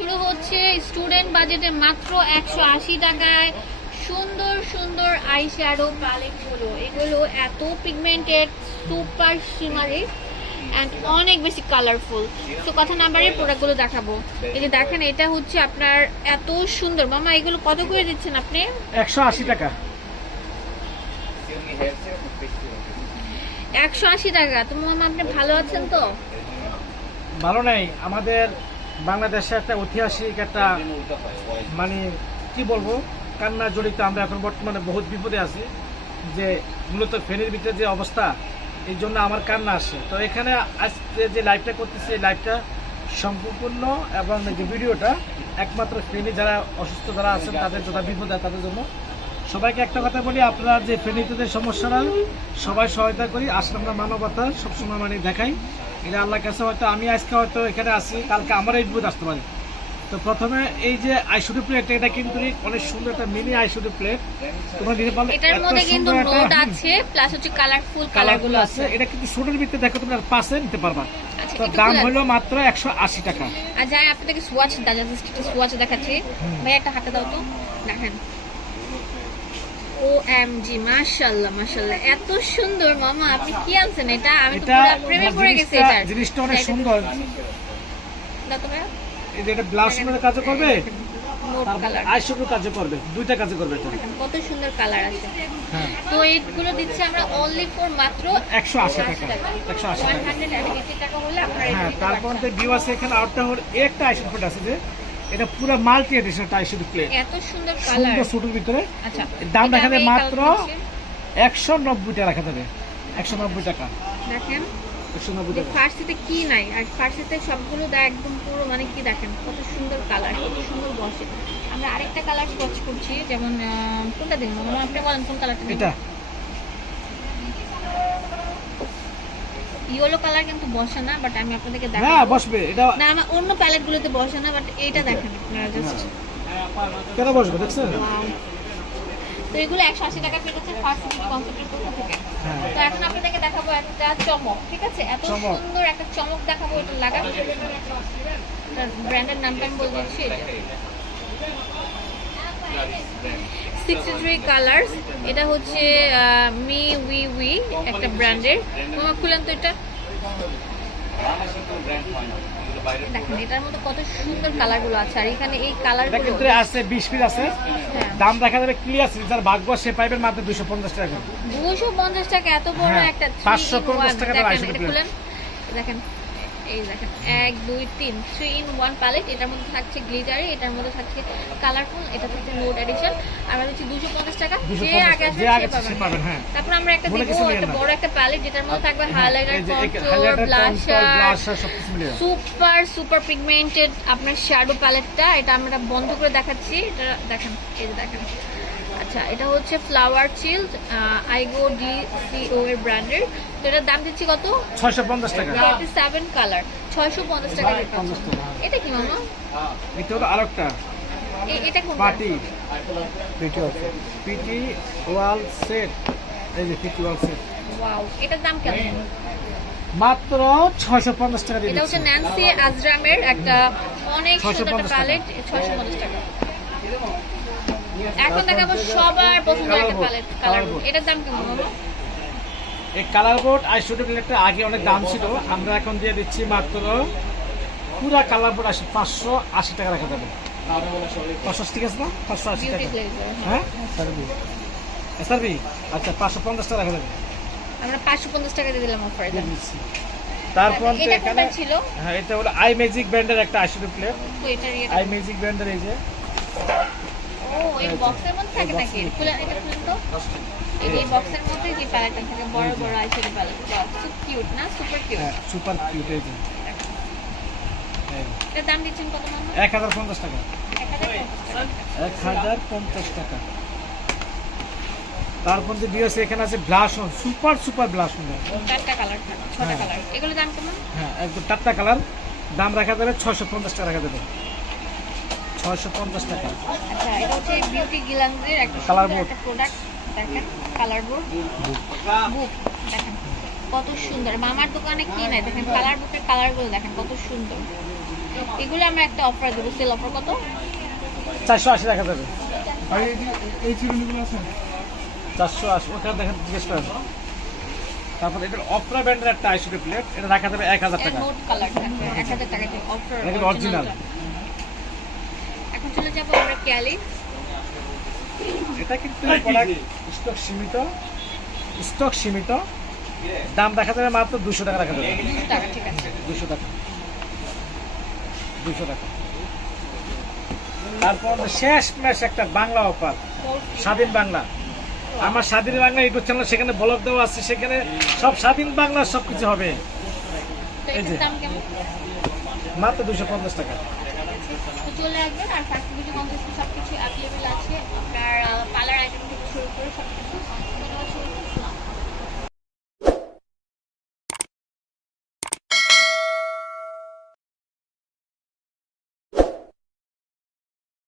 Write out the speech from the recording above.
শুরু হচ্ছে স্টুডেন্ট বাজেটে মাত্র একশো আশি টাকায়। সুন্দর সুন্দর আই শ্যাডো প্যালেটগুলো এগুলো এত পিগমেন্টেড সুপার শিমারি অ্যান্ড অনেক বেশি কালারফুল তো কথা নাম্বারে প্রোডাক্টগুলো দেখাবো। এই যে দেখেন এটা হচ্ছে আপনার এত সুন্দর। মামা এগুলো কত করে দিচ্ছেন আপনি? একশো আশি টাকা। একশো আশি টাকা। তো মামা আপনি ভালো আছেন তো? ভালো নেই। আমাদের বাংলাদেশে একটা ঐতিহাসিক একটা মানে কি বলব, কান্না জড়িত আমরা এখন বর্তমানে বহুত বিপদে আছি যে মূলত ফেনীর ভিতরে যে অবস্থা, এই জন্য আমার কান্না আসে। তো এখানে আজকে যে লাইভটা করতেছি, এই লাইভটা সম্পূর্ণ এবং যে ভিডিওটা একমাত্র ফেনী যারা অসুস্থ যারা আছেন, তাদের যারা বিপদে, তাদের জন্য। সবাইকে একটা কথা বলি, আপনারা যে ফেনীতে যে সমস্যাটা সবাই সহায়তা করি। আসলে আমরা মানবতা সবসময় মানে দেখাই। এটা আল্লাহর কাছে হয়তো আমি আজকে হয়তো এখানে আসি কালকে আমার এই বিপদ আসতে পারে। তো প্রথমে এই যে আইশুডি প্লেট এটা কিন্তু অনেক সুন্দর একটা মিনি আইশুডি প্লেট তোমরা দিতে পারলে এটার মধ্যে কিন্তু নোট আছে প্লাস হচ্ছে কালারফুল কালারগুলো আছে। এটা কিন্তু ছোটোর ভিতরে দেখো তোমরা পাশে নিতে পারবা। আচ্ছা তো দাম হলো মাত্র একশো আশি টাকা। আর যাই আপনাদেরকে সোয়াচ যাচ্ছে সোয়াচ দেখাচ্ছি। ভাই একটা হাতে দাও তো। দেখেন। ও এম জি মাশাল্লাহ মাশাল্লাহ এত সুন্দর মামা আপনি কি আনছেন এটা? আমি তো পুরো প্রেমে পড়ে গেছি এটার। জিনিসটা অনেক সুন্দর। তো এই যে এটা ব্লাউজ কাজও করবে? দুইটা করবে এটা কত সুন্দর কালার আছে। হ্যাঁ। তো এইগুলো দিচ্ছে আমরা অনলি ফর মাত্র টাকা। টাকা। টাকা। হলে আপনারা হ্যাঁ তারপর পারছেন। ভিউ আছে এখানে আউটটা হল একটা আইশুডি আছে যে এটা পুরো মাল্টি এডিশন টাই শুধু প্লেট এত সুন্দর কালার সুন্দর ছোটোর ভিতরে। আচ্ছা দাম এই মাত্র কালারটা দিচ্ছি। একশো নব্বই টাকা রাখা যাবে একশো নব্বই টাকা। দেখেন একশো নব্বই যে টাকা। ফার্সিতে কি নাই আর ফার্সিতে সবগুলো দা একদম পুরো মানে কি দেখেন কত সুন্দর কালার কত সুন্দর বসে। আমরা আরেকটা কালার সোয়াচ করছি যেমন কোনটা দিন আপনি বলেন কোন কালারটা এটা। ইয়েলো কালার কিন্তু বসে না বাট আমি আপনাদেরকে দেখাবো। হ্যাঁ বসবে এটা না আমার অন্য প্যালেট গুলোতে বসে না বাট এইটা দেখেন আপনারা জাস্ট কেন বসবে দেখছেন? তো এগুলো একশো আশি টাকা পেয়েছে ফার্স্ট সিটি কনসেপ্টের পক্ষ থেকে। হ্যাঁ। তো এখন আপনাদেরকে দেখাবো একটা চমক ঠিক আছে? এত সুন্দর একটা চমক দেখাবো এটা লাগা ব্র্যান্ডের নামটা আমি বলে দিচ্ছি এটা সিক্সটি থ্রি কালার্স এটা হচ্ছে মি উই উই একটা ব্র্যান্ডের তোমার খুলেন তো এটা। দেখেন এটার মধ্যে কত সুন্দর কালারগুলো আছে। আর এখানে এই এটা কালারগুলো আছে বিশ পিস আছে। হ্যাঁ। দাম দেখা যাবে ক্লিয়ার যার ভাগ্য সে পাইবেন মাত্র দুশো পঞ্চাশ টাকা। করে। দুশো পঞ্চাশ টাকা এত বড় হ্যাঁ, একটা 550 টাকা দেখেন এই দেখেন এক দুই তিন থ্রি ইন ওয়ান প্যালেট এটার মধ্যে থাকছে গ্লিটারি এটার মধ্যে থাকছে কালারফুল এটা থাকছে নোট এডিশন আমরা হচ্ছে দুশো পঞ্চাশ টাকা যে আগে আসবে পাবেন হ্যাঁ। তারপর আমরা একটা দিব একটা বড় একটা প্যালেট যেটার মধ্যে থাকবে highlighter contour blusher. Super super pigmented আপনার শ্যাডো প্যালেটটা এটা আমরা বন্ধ করে দেখাচ্ছি এটা দেখেন এই দেখেন আচ্ছা এটা হচ্ছে ফ্লাওয়ার চিল্ড আইগো ডি সিও এর ব্র্যান্ডের তো এটার দাম দিচ্ছি কত? ছয়শো পঞ্চাশ টাকা। ফর্টি সেভেন কালার ছয়শো পঞ্চাশ টাকা রেট পাচ্ছেন। 50 টাকা। এটা কি মামা? এটা হলো আরেকটা। এটা কোনটা? Party PT. PT wall set. এই যে পিটি ওয়াল সেট। ওয়াও এটার দাম কেমন? মাত্র ছয়শো পঞ্চাশ টাকা দিয়ে এটা হচ্ছে ন্যান্সি আজরামের একটা অনেক 650 সুন্দর একটা প্যালেট ছয়শো পঞ্চাশ টাকা। এখন দেখাবো সবার পছন্দের একটা কালার colour এটার দাম কেমন এই কালার বোর্ড আইশুটি প্লেটটা আগে অনেক দাম ছিল। আমরা এখন দিয়ে দিচ্ছি মাত্র পুরা কালার বোর্ড আসে পাঁচশো আশি টাকা রাখা যাবে পাঁচশো ঠিক আছে না? পাঁচশো আশি টাকা। হ্যাঁ? সার্ভি সার্ভি আচ্ছা পাঁচশো পঞ্চাশ টাকা রাখা যাবে আমরা পাঁচশো পঞ্চাশ টাকা দিয়ে দিলাম অফার তারপর এখানে ছিল? হ্যাঁ এটা হলো আই ম্যাজিক ব্র্যান্ডের একটা আইশুটি প্লেট আই ম্যাজিক ব্র্যান্ডের এই যে। ও এই বক্সের মধ্যে থাকে নাকি? খুলে এটা খুলেন তো। এই বক্সের মধ্যে যে প্যালেটটা থাকে বড় বড় আইশ্যাডো প্যালেট খুব কিউট না? সুপার কিউট সুপার কিউট এই যে। এই, দাম দিচ্ছেন কত মামা এক হাজার পঞ্চাশ টাকা। তারপর যে এখানে আছে ব্লাশ সুপার সুপার ব্লাশ চারটা কালার ছটা হ্যাঁ। কালার। এগুলো দাম কেমন? হ্যাঁ একদম কালার। দাম রাখা যাবে ছয়শো পঞ্চাশ টাকা রাখা যাবে। ছয়শো পঞ্চাশ টাকা। আচ্ছা এটা হচ্ছে বিউটি গিলান্সের একটা সুন্দর একটা প্রোডাক্ট দেখেন কালার বোর্ড বুক দেখেন কত সুন্দর। মামার দোকানে কি নাই? দেখেন কালার বুকের কালারগুলো দেখেন কত সুন্দর। এগুলো আমরা একটা অফার দেবো। সেল অফার কত? চারশো আশি রাখা যাবে আর এই এই চিরুনিগুলো আছে চারশো আশি ওখানে দেখেন জিজ্ঞেস করেন। তারপর এটা অপরা ব্র্যান্ডের একটা আইসিডি প্লেট এটা রাখা যাবে এক হাজার টাকা। নোট কালার থাকবে এক হাজার টাকা। original। এখন চলে যাব আমরা ক্যালি। এটা কিন্তু স্টক সীমিত স্টক সীমিত। দাম দেখা যাবে মাত্র দুশো টাকা রাখা যাবে। দুশো টাকা দুশো টাকা। তারপর শেষ ম্যাচ একটা বাংলা অফার স্বাধীন বাংলা। আমার স্বাধীন বাংলা ইউটিউব চ্যানেল সেখানে ব্লগ দেওয়া আছে সেখানে সব স্বাধীন বাংলা সব কিছু হবে এই যে। মাত্র দুশো পঞ্চাশ টাকা। চলে আসবেন আর ফার্স্ট বিউটি কমপ্লেক্সে সব কিছু অ্যাভেলেবেল আছে, আপনার পার্লার আইটেম থেকে শুরু করে সব।